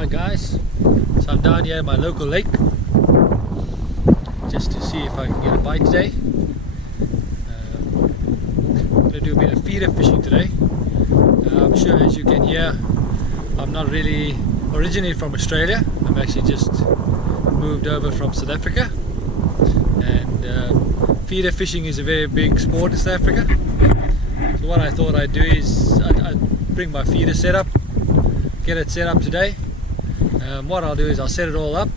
Hi guys, so I'm down here at my local lake just to see if I can get a bite today. I'm going to do a bit of feeder fishing today. I'm sure as you can hear, I'm not really originally from Australia. I'm actually just moved over from South Africa, and feeder fishing is a very big sport in South Africa. So what I thought I'd do is I'd bring my feeder setup, get it set up today. What I'll do is I'll set it all up,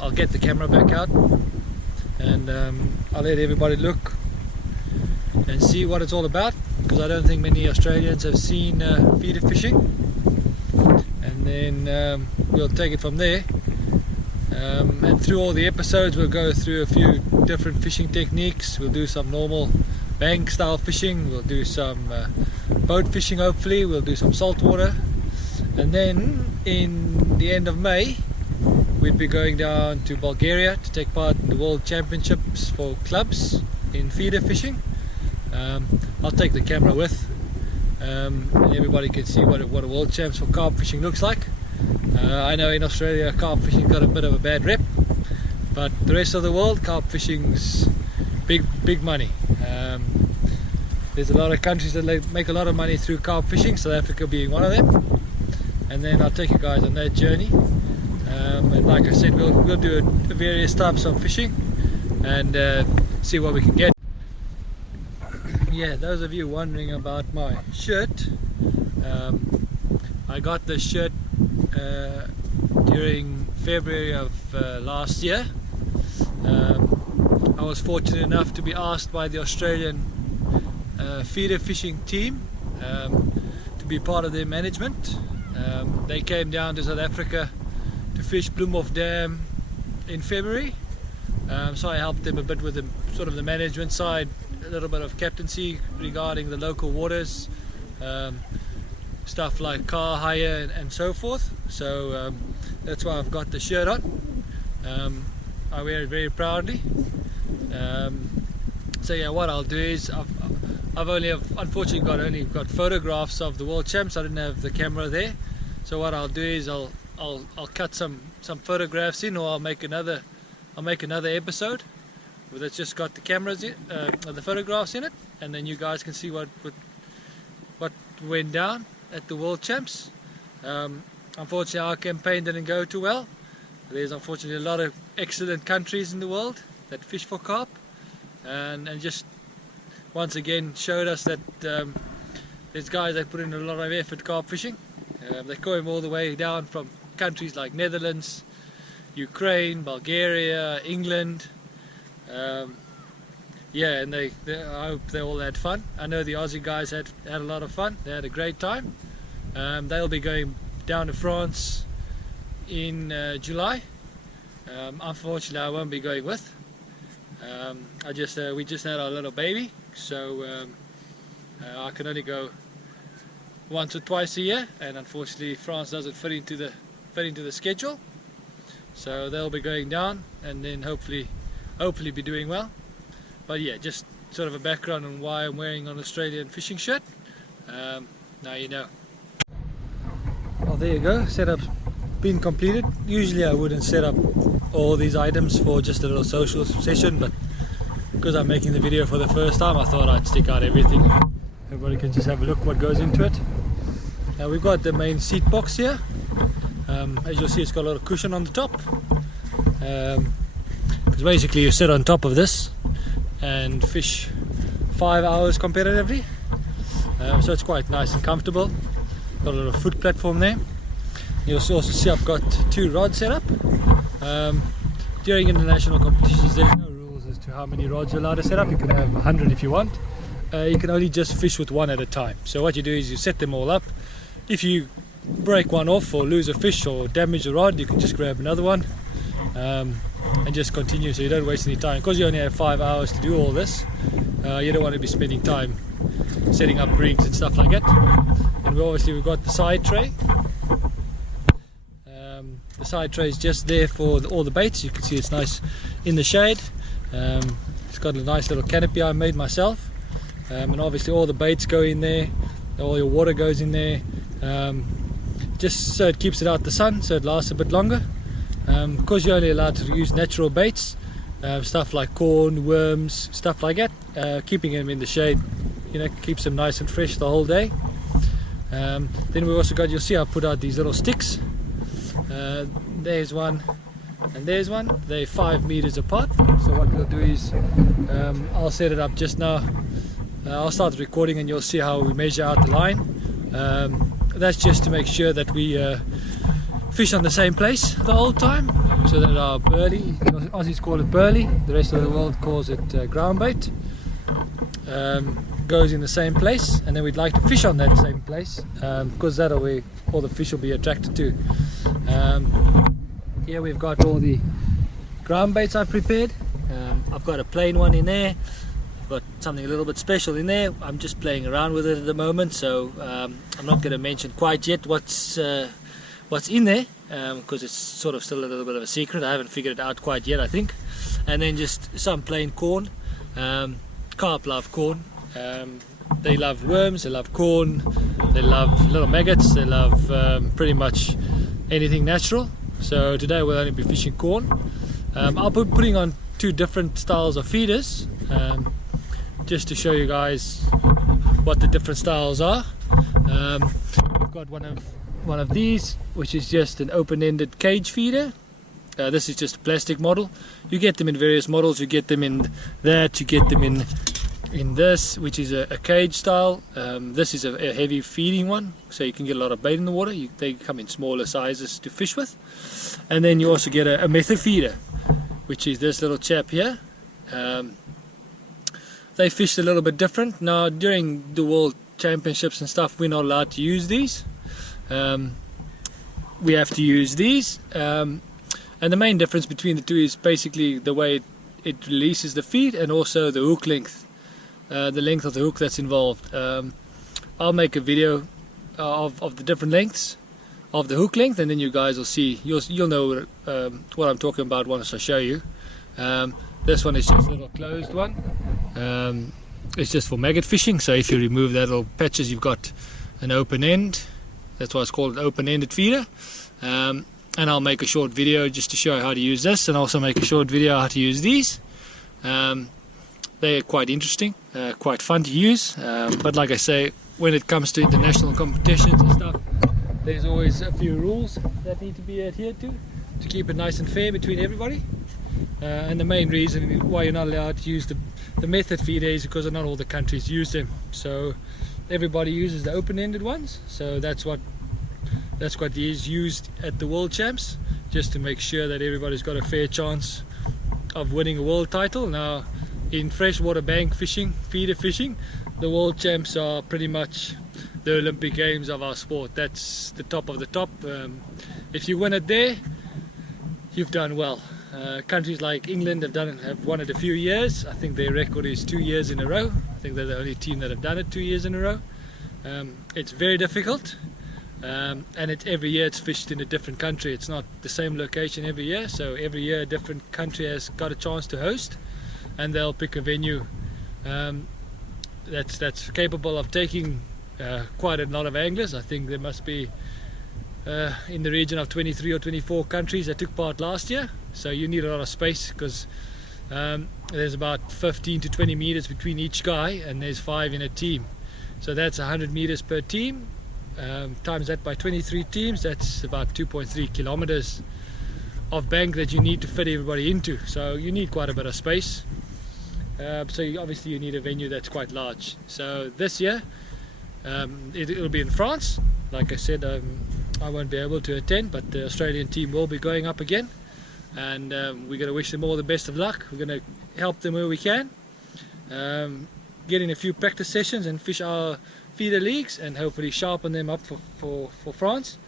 I'll get the camera back out, and I'll let everybody look and see what it's all about, because I don't think many Australians have seen feeder fishing, and then we'll take it from there. And through all the episodes we'll go through a few different fishing techniques. We'll do some normal bank style fishing, we'll do some boat fishing, hopefully we'll do some saltwater, and then in the end of May we'd be going down to Bulgaria to take part in the World Championships for clubs in feeder fishing. I'll take the camera with, and everybody can see what a World Champs for carp fishing looks like. I know in Australia carp fishing got a bit of a bad rep, but the rest of the world carp fishing's big money. There's a lot of countries that make a lot of money through carp fishing, South Africa being one of them. And then I'll take you guys on that journey. And like I said, we'll do various types of fishing and see what we can get. Yeah, those of you wondering about my shirt, I got this shirt during February of last year. I was fortunate enough to be asked by the Australian feeder fishing team to be part of their management. They came down to South Africa to fish Bloemhof Dam in February, so I helped them a bit with the management side, a little bit of captaincy regarding the local waters, stuff like car hire and so forth. So that's why I've got the shirt on. I wear it very proudly. So yeah, what I'll do is I've unfortunately only got photographs of the World Champs. I didn't have the camera there. So what I'll do is I'll cut some photographs in, or I'll make another episode that's just got the cameras in, the photographs in it, and then you guys can see what went down at the World Champs. Unfortunately our campaign didn't go too well. There's unfortunately a lot of excellent countries in the world that fish for carp, and just once again showed us that there's guys that put in a lot of effort carp fishing. They came all the way down from countries like Netherlands, Ukraine, Bulgaria, England. Yeah, and I hope they all had fun. I know the Aussie guys had a lot of fun. They had a great time. They'll be going down to France in July. Unfortunately I won't be going with. We just had our little baby, so I can only go once or twice a year, and unfortunately France doesn't fit into the schedule. So they'll be going down, and then hopefully be doing well. But yeah, just sort of a background on why I'm wearing an Australian fishing shirt. Now you know. Well, there you go, setup's been completed. Usually I wouldn't set up all these items for just a little social session, but because I'm making the video for the first time, I thought I'd stick out everything. Everybody can just have a look what goes into it. Now we've got the main seat box here. As you'll see, it's got a lot of cushion on the top, because basically you sit on top of this and fish 5 hours competitively. So it's quite nice and comfortable. Got a little foot platform there. You'll also see I've got 2 rods set up. During international competitions there's no rules as to how many rods you're allowed to set up. You can have 100 if you want. You can only just fish with one at a time. So what you do is you set them all up. If you break one off or lose a fish or damage the rod, you can just grab another one and just continue, so you don't waste any time. Because you only have 5 hours to do all this, you don't want to be spending time setting up rigs and stuff like that. And we've got the side tray. The side tray is just there for all the baits. You can see it's nice in the shade. It's got a nice little canopy I made myself, and obviously all the baits go in there, all your water goes in there. just so it keeps it out the sun, so it lasts a bit longer. Because you're only allowed to use natural baits, stuff like corn, worms, stuff like that, keeping them in the shade, you know, keeps them nice and fresh the whole day. Then we also got, you'll see I put out these little sticks. There's one and there's one. They're 5 meters apart. So what we'll do is I'll set it up just now. I'll start recording and you'll see how we measure out the line. That's just to make sure that we fish on the same place the whole time, so that our burley, Aussies call it burley, the rest of the world calls it ground bait, goes in the same place, and then we'd like to fish on that same place, because that'll where all the fish will be attracted to. Here we've got all the ground baits I've prepared. I've got a plain one in there, I've got something a little bit special in there. I'm just playing around with it at the moment, so I'm not going to mention quite yet what's in there, because it's sort of still a little bit of a secret. I haven't figured it out quite yet, I think. And then just some plain corn. Carp love corn. They love worms, they love corn, they love little maggots, they love pretty much anything natural. So today we'll only be fishing corn. I'll be putting on 2 different styles of feeders, just to show you guys what the different styles are. We've got one of these, which is just an open-ended cage feeder. This is just a plastic model. You get them in various models. You get them in that, you get them in this, which is a cage style. This is a heavy feeding one, so you can get a lot of bait in the water. They come in smaller sizes to fish with. And then you also get a method feeder, which is this little chap here. They fished a little bit different. Now during the World Championships and stuff, we're not allowed to use these. We have to use these, and the main difference between the two is basically the way it releases the feed, and also the hook length, the length of the hook that's involved. I'll make a video of the different lengths of the hook length, and then you guys will see, you'll know what I'm talking about once I show you. This one is just a little closed one. It's just for maggot fishing, so if you remove that little patches, you've got an open end. That's why it's called an open-ended feeder. And I'll make a short video just to show you how to use this, and also make a short video how to use these. They are quite interesting, quite fun to use, but like I say, when it comes to international competitions and stuff, there's always a few rules that need to be adhered to keep it nice and fair between everybody. And the main reason why you're not allowed to use the method feeder is because not all the countries use them. So everybody uses the open-ended ones, so that's what is used at the World Champs, just to make sure that everybody's got a fair chance of winning a world title. Now in freshwater bank fishing, feeder fishing, the World Champs are pretty much the Olympic Games of our sport. That's the top of the top. If you win it there, you've done well. Countries like England have won it a few years. I think their record is 2 years in a row. I think they're the only team that have done it 2 years in a row. It's very difficult, and every year it's fished in a different country. It's not the same location every year, so every year a different country has got a chance to host, and they'll pick a venue that's capable of taking quite a lot of anglers. I think there must be in the region of 23 or 24 countries that took part last year, so you need a lot of space, because there's about 15 to 20 meters between each guy, and there's 5 in a team, so that's 100 meters per team. Times that by 23 teams, that's about 2.3 kilometers of bank that you need to fit everybody into, so you need quite a bit of space. Obviously you need a venue that's quite large. So this year it'll be in France. Like I said, I won't be able to attend, but the Australian team will be going up again, and we're going to wish them all the best of luck. We're going to help them where we can, get in a few practice sessions and fish our feeder leagues, and hopefully sharpen them up for France,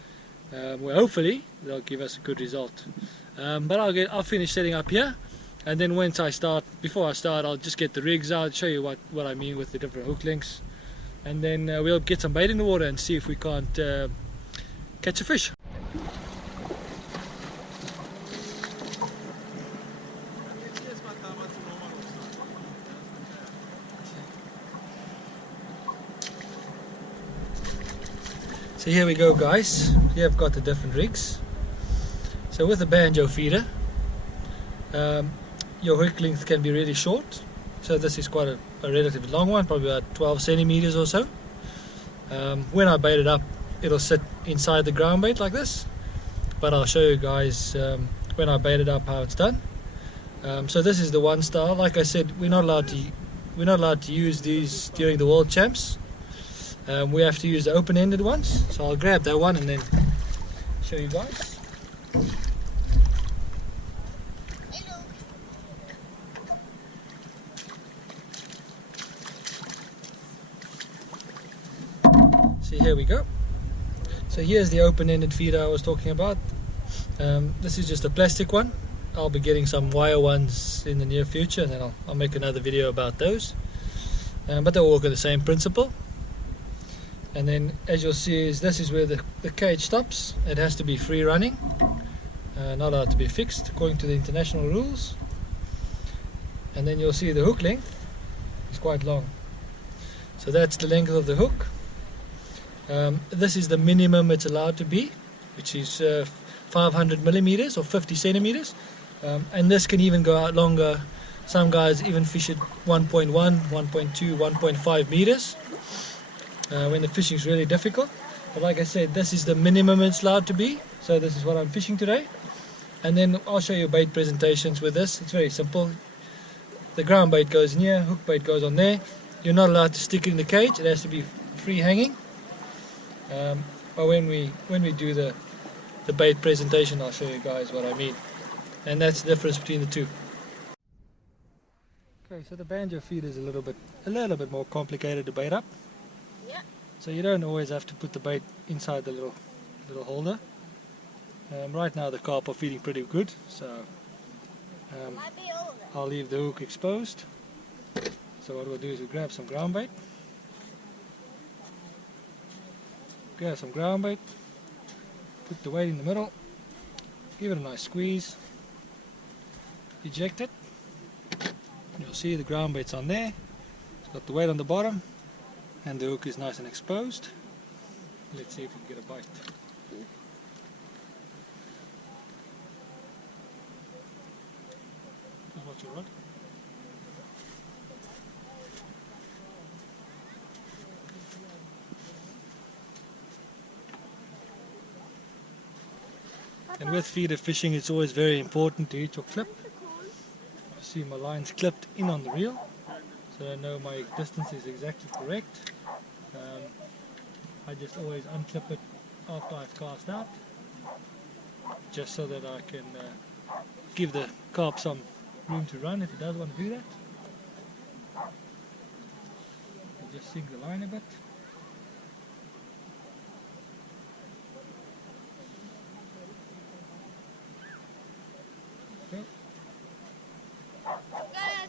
where hopefully they'll give us a good result. But I'll finish setting up here, and then before I start, I'll just get the rigs out, show you what I mean with the different hook lengths, and then we'll get some bait in the water and see if we can't catch a fish. So here we go, guys. here I've got the different rigs. So with the banjo feeder, your hook length can be really short. So this is quite a relatively long one, probably about 12 centimeters or so. When I bait it up, it'll sit inside the ground bait like this. But I'll show you guys when I bait it up how it's done. So this is the one style. Like I said, we're not allowed to use these during the World Champs. We have to use the open-ended ones. So I'll grab that one and then show you guys. See, here we go. So here's the open-ended feeder I was talking about. This is just a plastic one. I'll be getting some wire ones in the near future, and then I'll make another video about those. But they all got the same principle. And then, as you'll see, this is where the cage stops. It has to be free running, not allowed to be fixed according to the international rules. And then you'll see the hook length is quite long. So that's the length of the hook. This is the minimum it's allowed to be, which is 500 millimeters or 50 centimeters. And this can even go out longer. Some guys even fish at 1.1, 1.2, 1.5 meters when the fishing is really difficult. But like I said, this is the minimum it's allowed to be. So this is what I'm fishing today. And then I'll show you bait presentations with this. It's very simple. The ground bait goes in here, hook bait goes on there. You're not allowed to stick it in the cage. It has to be free hanging. But when we do the bait presentation, I'll show you guys what I mean, and that's the difference between the two. Okay, so the banjo feed is a little bit more complicated to bait up. Yeah. So you don't always have to put the bait inside the little holder. Right now the carp are feeding pretty good, so I'll leave the hook exposed. So what we'll do is we'll grab some ground bait. Grab some ground bait, put the weight in the middle, give it a nice squeeze, eject it. You'll see the ground bait's on there, it's got the weight on the bottom, and the hook is nice and exposed. Let's see if we can get a bite. Just watch your rod. And with feeder fishing, it's always very important to hit your clip. You see my line's clipped in on the reel, so I know my distance is exactly correct. I just always unclip it after I've cast out, just so that I can give the carp some room to run if it does want to do that. I'll just sink the line a bit.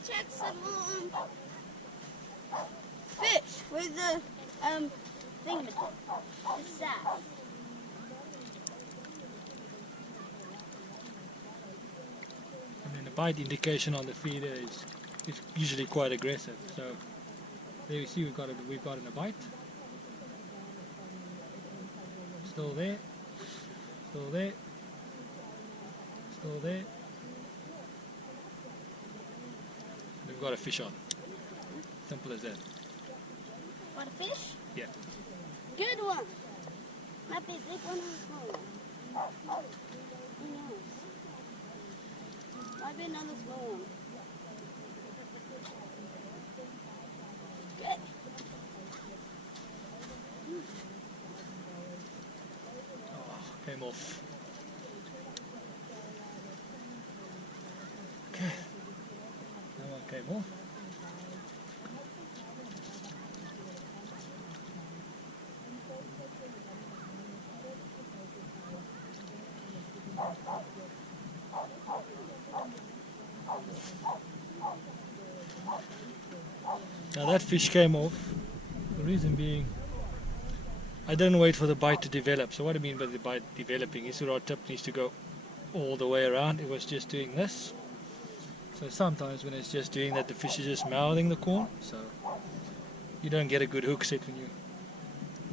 Check some fish with the thing, the sass. And then the bite indication on the feeder is usually quite aggressive. So there you see we've got in a bite. Still there. Still there. Still there. We've got a fish on. Simple as that. What, a fish? Yeah. Good one. Might be a big one or a small one. Who knows? Might be another small one. Good. Oh, came off. Okay. That one came off. Now that fish came off, the reason being I didn't wait for the bite to develop. So what I mean by the bite developing is the rod tip needs to go all the way around. It was just doing this. So sometimes when it's just doing that, the fish is just mouthing the corn, so you don't get a good hook set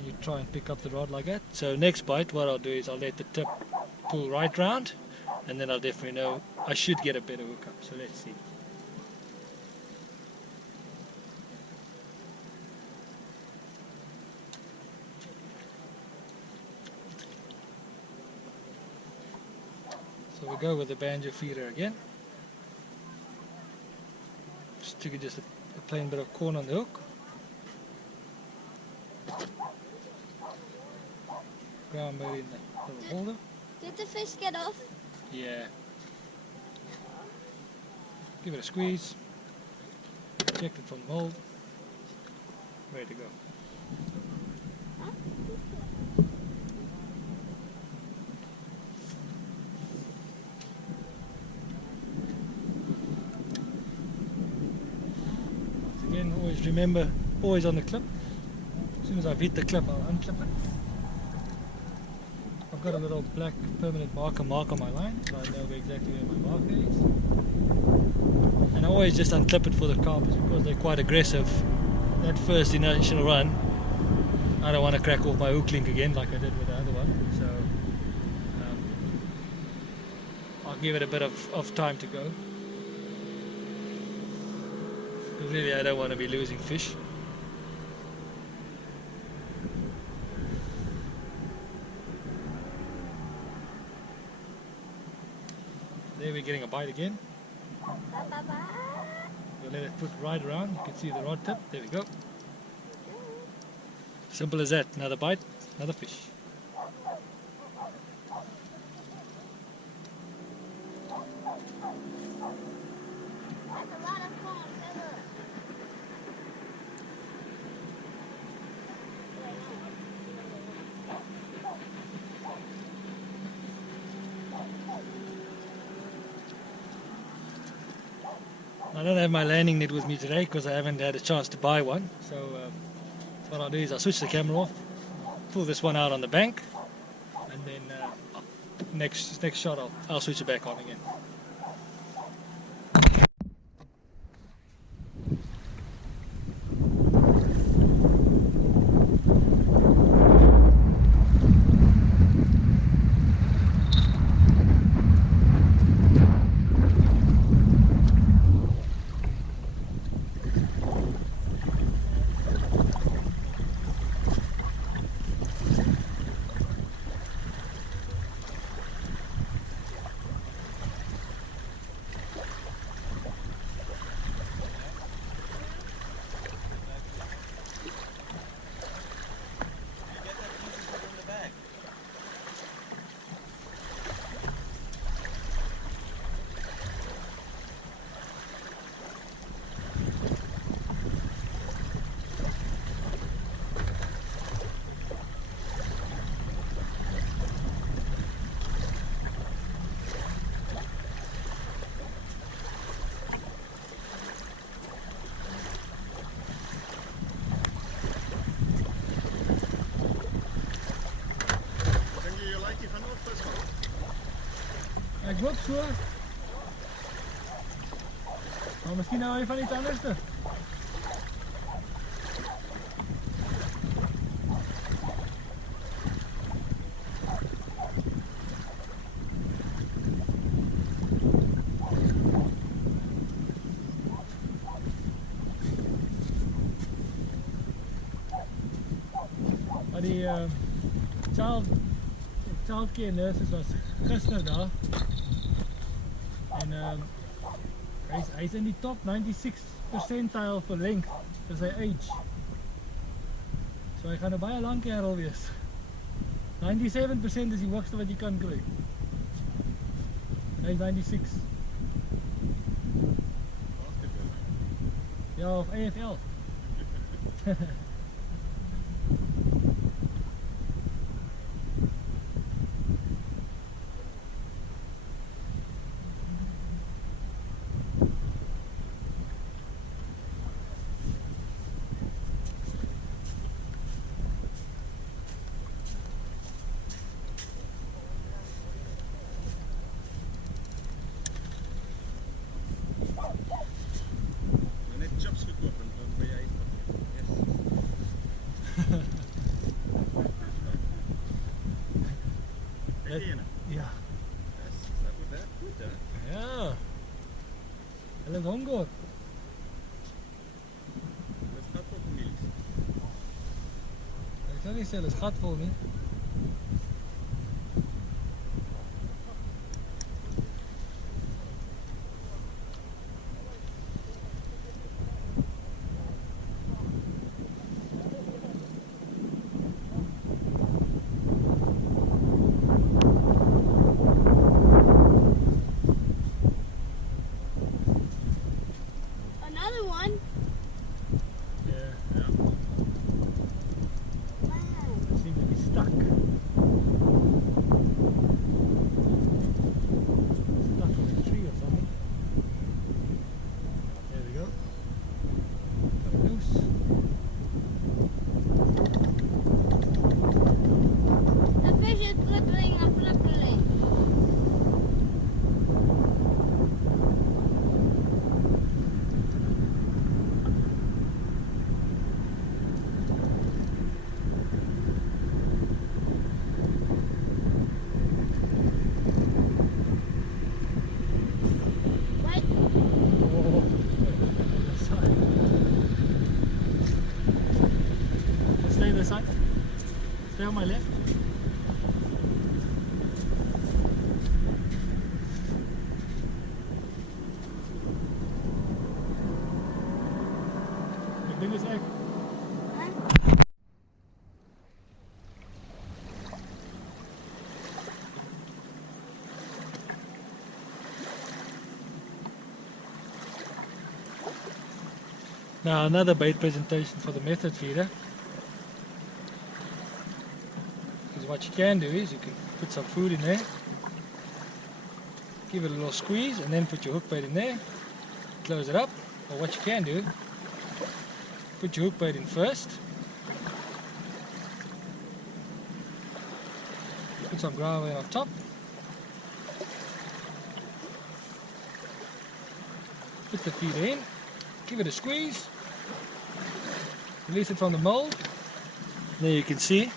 You try and pick up the rod like that. So next bite, what I'll do is I'll let the tip pull right round, and then I'll definitely know I should get a better hook up. So let's see. So we go with the banjo feeder again. Stick just a plain bit of corn on the hook. Ground bait in the little holder. Did the fish get off? Yeah. Give it a squeeze. Eject it from the mold. Ready to go. Again, always remember, always on the clip. As soon as I've hit the clip, I'll unclip it. I've got a little black permanent mark on my line, so I know exactly where my marker is. And I always just unclip it for the carpers because they're quite aggressive. That first initial run, I don't want to crack off my hook link again like I did with the other one. So I'll give it a bit of time to go. Really, I don't want to be losing fish. There we're getting a bite again. We'll let it put right around. You can see the rod tip. There we go. Simple as that. Another bite, another fish. I don't have my landing net with me today because I haven't had a chance to buy one. So what I'll do is I'll switch the camera off, pull this one out on the bank, and then next shot I'll switch it back on again. Ik hoop zo. Maar misschien nou even van iets anders. Maar die childcare nurses was gister daar. En hy is in die top 96 percentile vir length vir sy age. So hy gaan 'n baie lang kerel wees. 97% is die hoogste wat jy kan kry. Hy is 96. Ja, of AFL. Ja. Dat wordt echt goed, hè? Ja. Hulle is honger. Dat gaat toch families. Ek kan nie sê hulle is gatvol nie. Another one. Yeah. Man. They seem to be stuck. Stuck on a tree or something. There we go. Got it loose. The fish is flipping and flipping. Wait. Oh, this side. Stay this side. Stay on my left. Ek dink dis ek. Now another bait presentation for the method feeder. Because what you can do is you can put some food in there, give it a little squeeze, and then put your hook bait in there, close it up. Or what you can do, put your hook bait in first, put some gravel on top, put the feeder in, give it a squeeze, release it from the mold. There you can see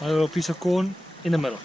my little piece of corn in the middle.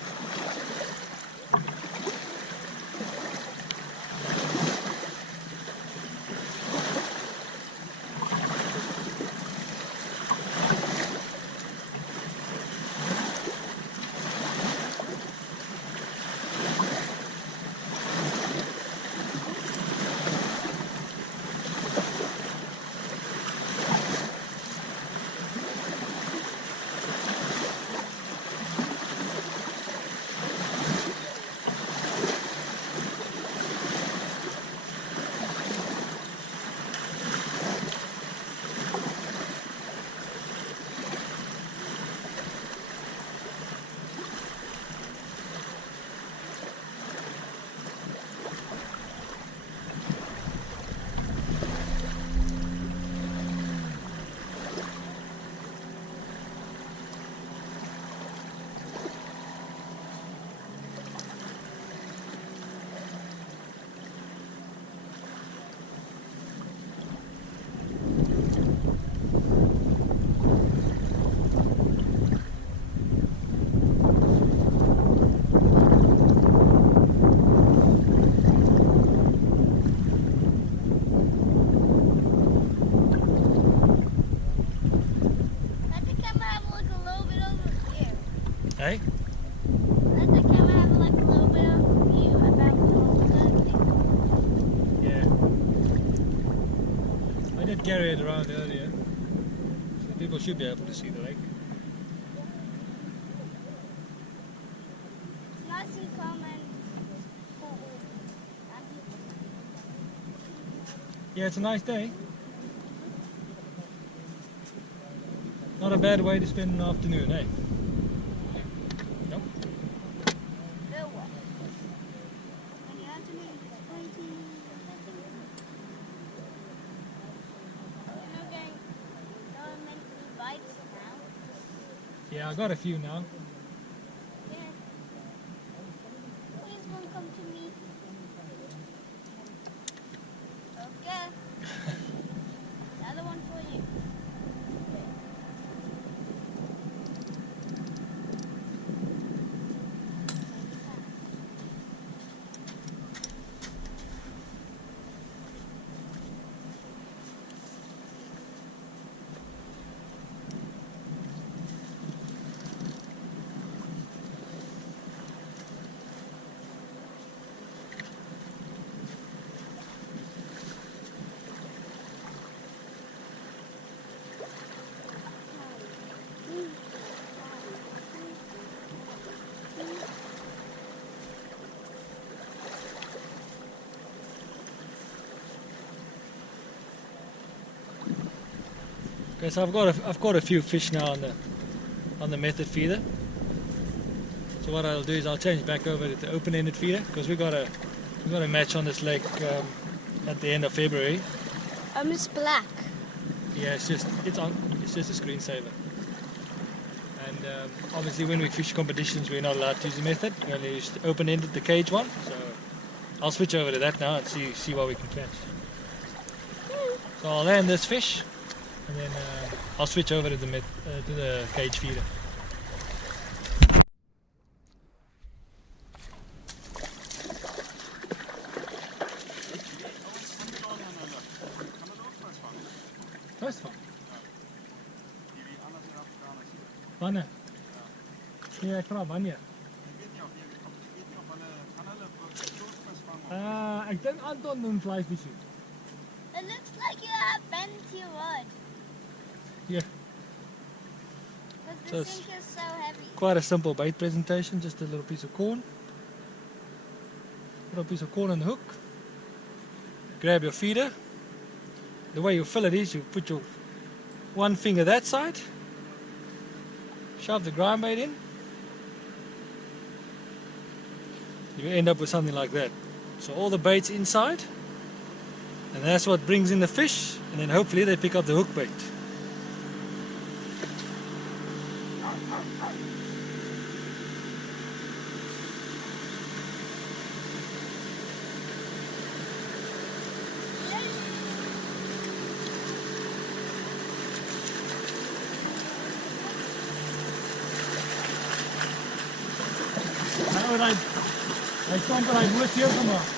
Let the camera have a look a little bit over here. Hey? Let the camera have a look a little bit of view about the thing. Yeah. I did carry it around earlier, so people should be able to see the lake. It's nice and calm and cool. Yeah, it's a nice day. Not a bad way to spend an afternoon, eh? Nope. Real well. And the afternoon is pretty. You're not getting not many bites now. Yeah, I got a few now. Yeah. Please don't come to me. Okay. Another one for you. Okay, so I've got a few fish now on the method feeder. So what I'll do is I'll change back over to the open-ended feeder because we got a match on this lake at the end of February. It's black. Yeah, it's just a screensaver. And obviously when we fish competitions we're not allowed to use the method. We only use the open-ended, the cage one. So I'll switch over to that now and see what we can catch. So I'll land this fish and then I'll switch over to the cage feeder. First one. Wanneer? Ja, ek vra wanneer. Ek dink Anton doen fly fishing. It looks like you have bent your rod. Yeah. Because So the it's sink is so heavy. quite a simple bait presentation, just a little piece of corn. Little piece of corn on the hook. Grab your feeder. The way you fill it is you put your one finger that side, shove the grind bait in, you end up with something like that. So all the bait's inside, and that's what brings in the fish, and then hopefully they pick up the hook bait. Hij stond er, hij wordt hier gemaakt.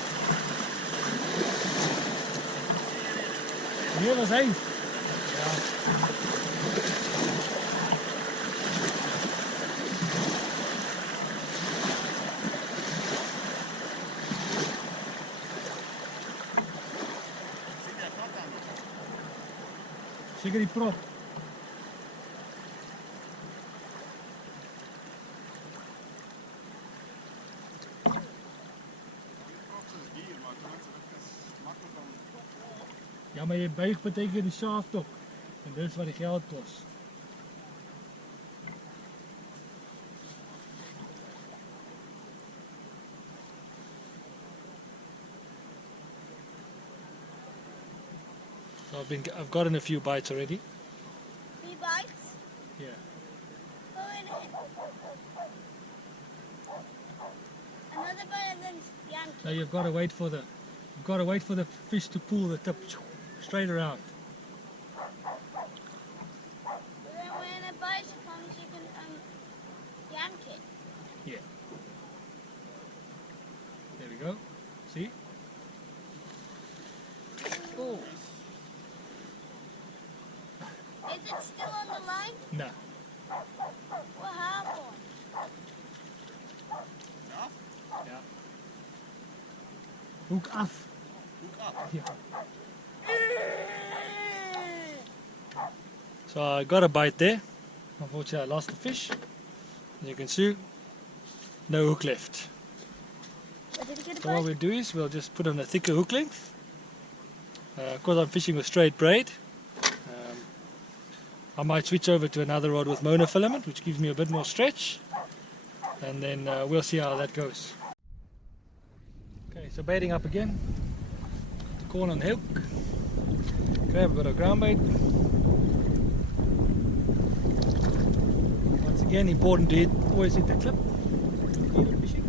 Hier was hij. Ja. Zeker die prop. Ja, maar je buig betekent die shaft ook. En dat is wat die geld kost. So I've gotten a few bites already. 3 bites? Yeah. Go in it. Another bite and then yank it. Now you've got to wait for the fish to pull the tip straight around. And then when a bite comes, you can yank it. Yeah. There we go. See? Oh. Is it still on the line? No. What happened? Ja. Hoek af. Ja. So I got a bite there. Unfortunately I lost the fish. As you can see, no hook left. But did you get a So what bite? we'll do is we'll just put on a thicker hook length. Of course I'm fishing with straight braid. I might switch over to another rod with monofilament, which gives me a bit more stretch. And then we'll see how that goes. Okay, so baiting up again. Got the corn on the hook. Grab a bit of ground bait. Once again, important to always hit the clip. Feeder fishing.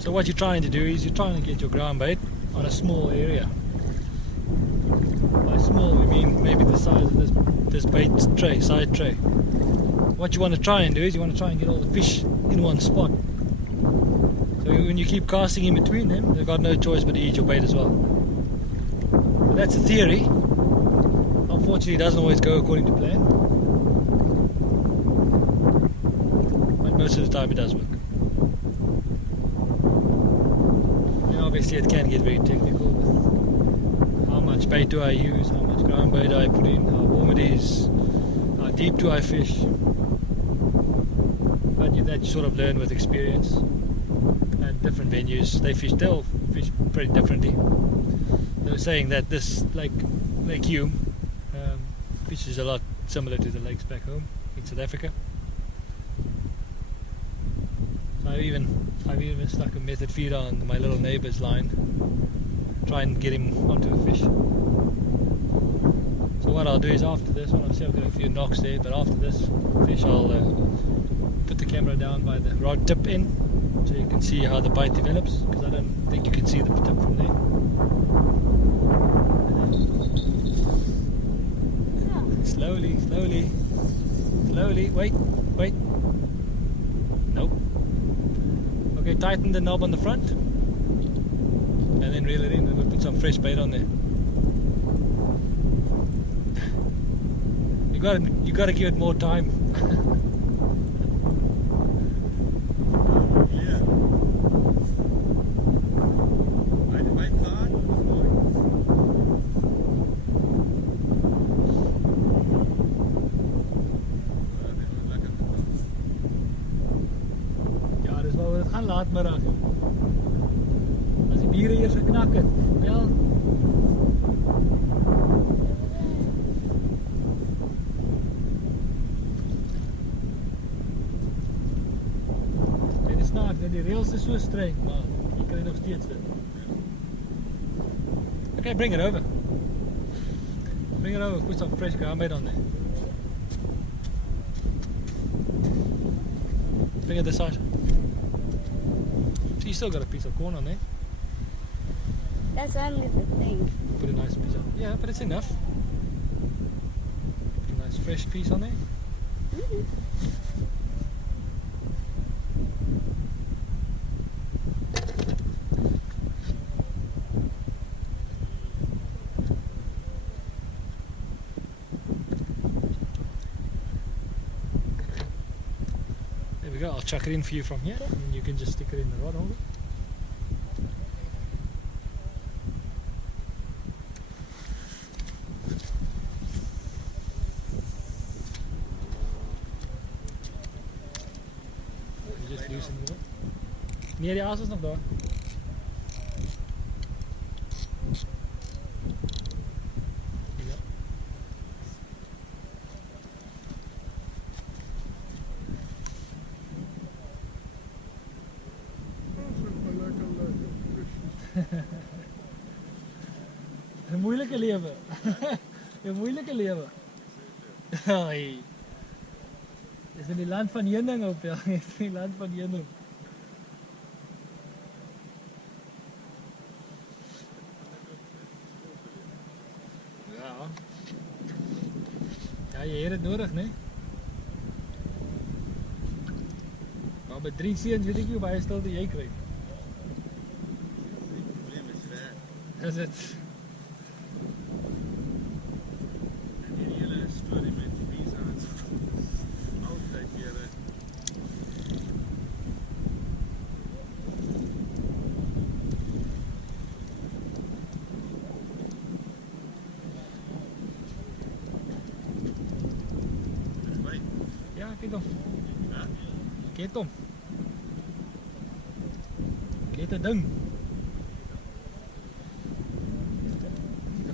So what you're trying to do is you're trying to get your ground bait on a small area. By small we mean maybe the size of this bait tray, side tray. What you want to try and do is you want to try and get all the fish in one spot. So when you keep casting in between them, they've got no choice but to eat your bait as well. But that's a theory. Unfortunately it doesn't always go according to plan. But most of the time it does work. Obviously it can get very technical with how much bait do I use, how much ground bait do I put in, how warm it is, how deep do I fish. But that you sort of learn with experience. And different venues, they'll fish pretty differently. They were saying that this Lake Hume fishes a lot similar to the lakes back home in South Africa. So I've even stuck a method feeder on my little neighbour's line, try and get him onto a fish. So what I'll do is after this one, I've got a few knocks there, but after this fish I'll put the camera down by the rod tip in, so you can see how the bite develops, because I don't think you can see the tip from there. Slowly, wait. Nope. Okay, tighten the knob on the front, and then reel it in, and we'll put some fresh bait on there. You gotta give it more time. Laatmiddag. As die biere eers geknak het. Wel. Dit is snaaks, die rails is so streng, maar jy kry nog steeds dit. Okay, bring it over. Put some fresh ground bait on there. Bring it this side. You still got a piece of corn on there. That's only the thing. Put a nice piece on. Yeah, but it's enough. Put a nice fresh piece on there. Mm-hmm. There we go. I'll chuck it in for you from here, and you can just stick it in the rod holder. You just loosen it up. Nee, die aas is nog daar. Een moeilijke leven. Een moeilijke leven. Hoi. Het is in die land van Jending op, ja. Het is in die land van Jending. Ja. Ja, je hebt het nodig, nee? Maar met 3 seuns weet ik niet hoe baie stilte jy kry. Is het? Die hele storie met visa's, altijd weer. Ja, kijk hem. Ja? Kijk hem. Kijk het ding.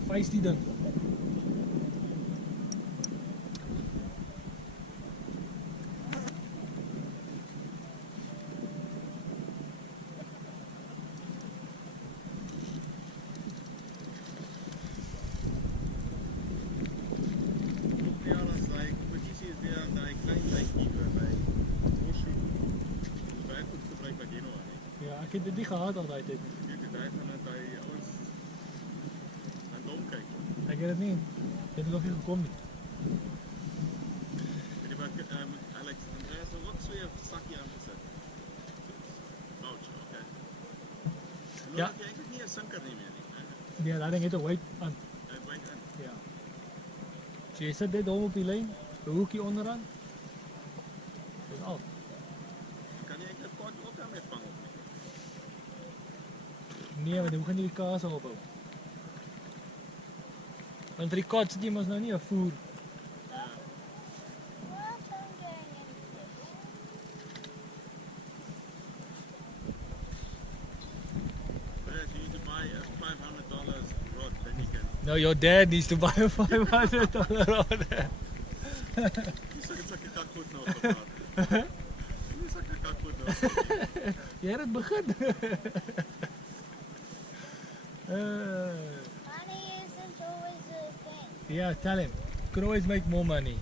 Feisty ding. Ja, dat is like, precies is weer een klein lijkje bij Osho. Bij goed gebruik bij Genoa. Ja, ik heb dit niet gehad altijd. Dit is daar van het bij ons aan dom kijken. Ik weet het niet. Dit is nog niet gekomen. Weet je wat, Alex, Andreas, wat zou je zakje aangezet? Pouch, oké. Ja. Je eigenlijk niet een sanker niet meer. Ja, daar denk ik toch white aan. Het wijkt aan. Ja. So je zet dit om op die lijn, de hoekje onderaan. Dat is al. Kan je eigenlijk kort ook aan mee vangen? Nee, maar dan gaan die kaas ophouden. Want die kat zit immers nou niet op voer. buy a $500 rod, then you can. No, your dad needs to buy a $500 rod. Dis ek sulke kakvoet nou gepraat. Dis sulke kakvoet nou. Jy het dit begin. Money isn't always a thing. Yeah, tell him. You can always make more money.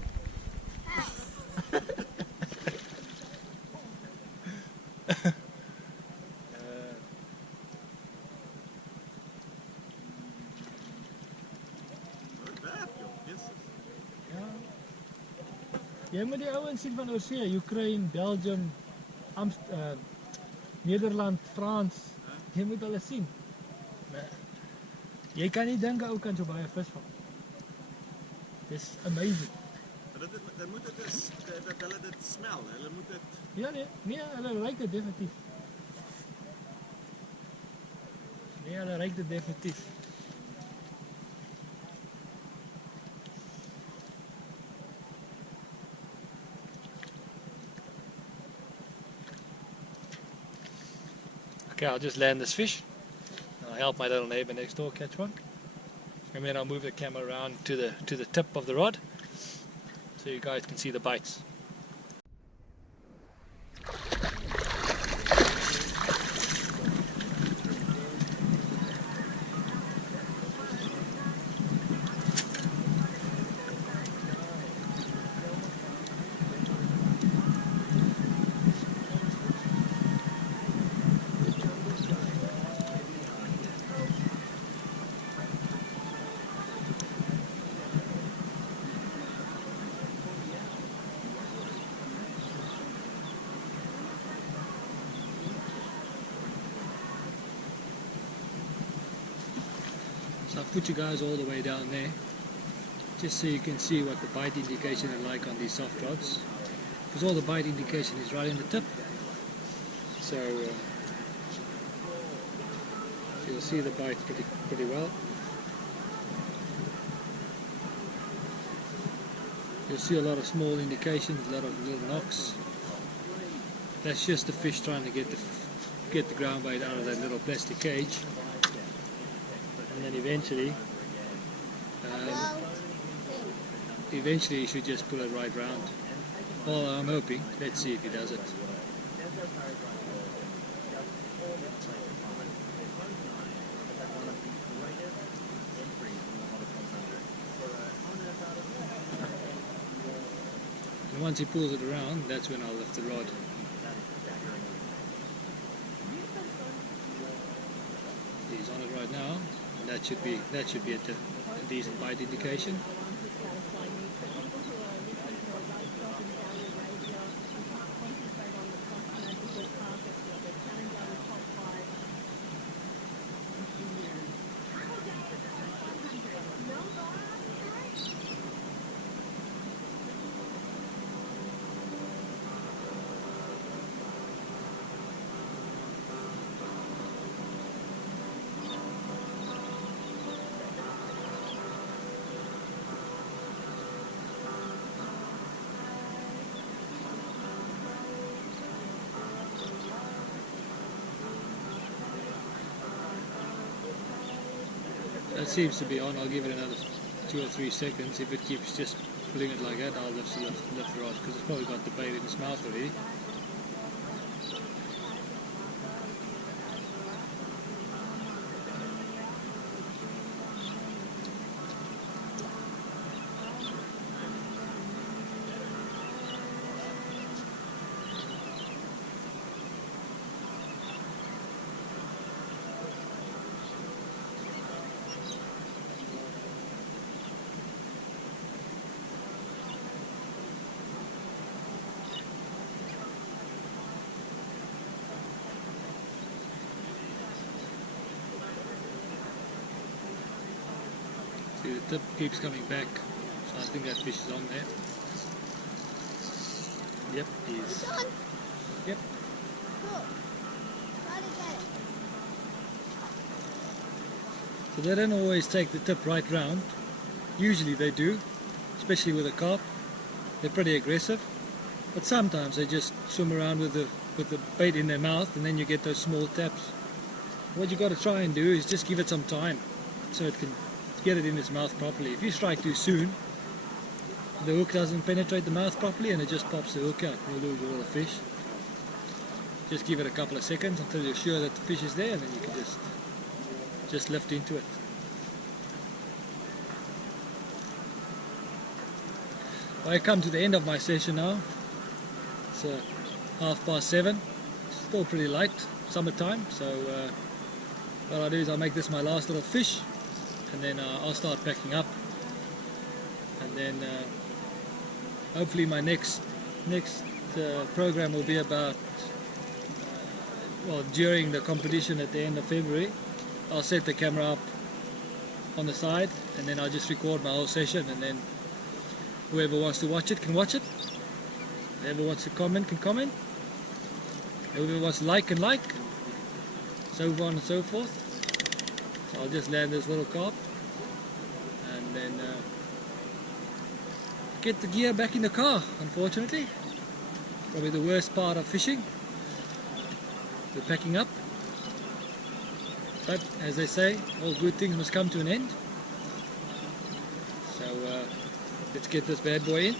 Jy moet die ouens sien van oorsee, Ukraine, Belgium, Nederland, Frans. Jy moet hulle sien. Jy kan nie dink 'n ou kan so baie vis vang. Dis amazing. Dan moet dit is dat hulle dit smel. Hulle moet dit. Ja nee, hulle ruik dit definitief. Nee, hulle ruik dit definitief. Okay, I'll just land this fish. I'll help my little neighbor next door catch one. And then I'll move the camera around to the tip of the rod so you guys can see the bites. So I've put you guys all the way down there, just so you can see what the bite indication is like on these soft rods, because all the bite indication is right in the tip. So you'll see the bite pretty well. You'll see a lot of small indications, a lot of little knocks. That's just the fish trying to get the ground bait out of that little plastic cage. And then eventually you should just pull it right round. Well, I'm hoping. Let's see if he does it. And once he pulls it around, that's when I'll lift the rod. He's on it right now. That should be a decent bite indication. That seems to be on. I'll give it another 2 or 3 seconds. If it keeps just pulling it like that, I'll lift the rod, because it's probably got the bait in its mouth already. See, the tip keeps coming back, so I think that fish is on there. Yep, he is. It's on. Yep. Cool. Try to get it. So they don't always take the tip right round. Usually they do, especially with a carp. They're pretty aggressive. But sometimes they just swim around with the bait in their mouth, and then you get those small taps. what you got to try and do is just give it some time so it can get it in its mouth properly. If you strike too soon, the hook doesn't penetrate the mouth properly and it just pops the hook out. You'll lose all the fish. Just give it a couple of seconds until you're sure that the fish is there, and then you can just lift into it. I come to the end of my session now. It's 7:30. Still pretty light, summertime. So what I'll do is I'll make this my last little fish, and then I'll start packing up. And then hopefully my next program will be about well, during the competition at the end of February. I'll set the camera up on the side, and then I'll just record my whole session, and then whoever wants to watch it can watch it. Whoever wants to comment can comment. Whoever wants to like can like. So on and so forth. So I'll just land this little carp, and then get the gear back in the car, unfortunately. Probably the worst part of fishing, the packing up. But as they say, all good things must come to an end. So let's get this bad boy in.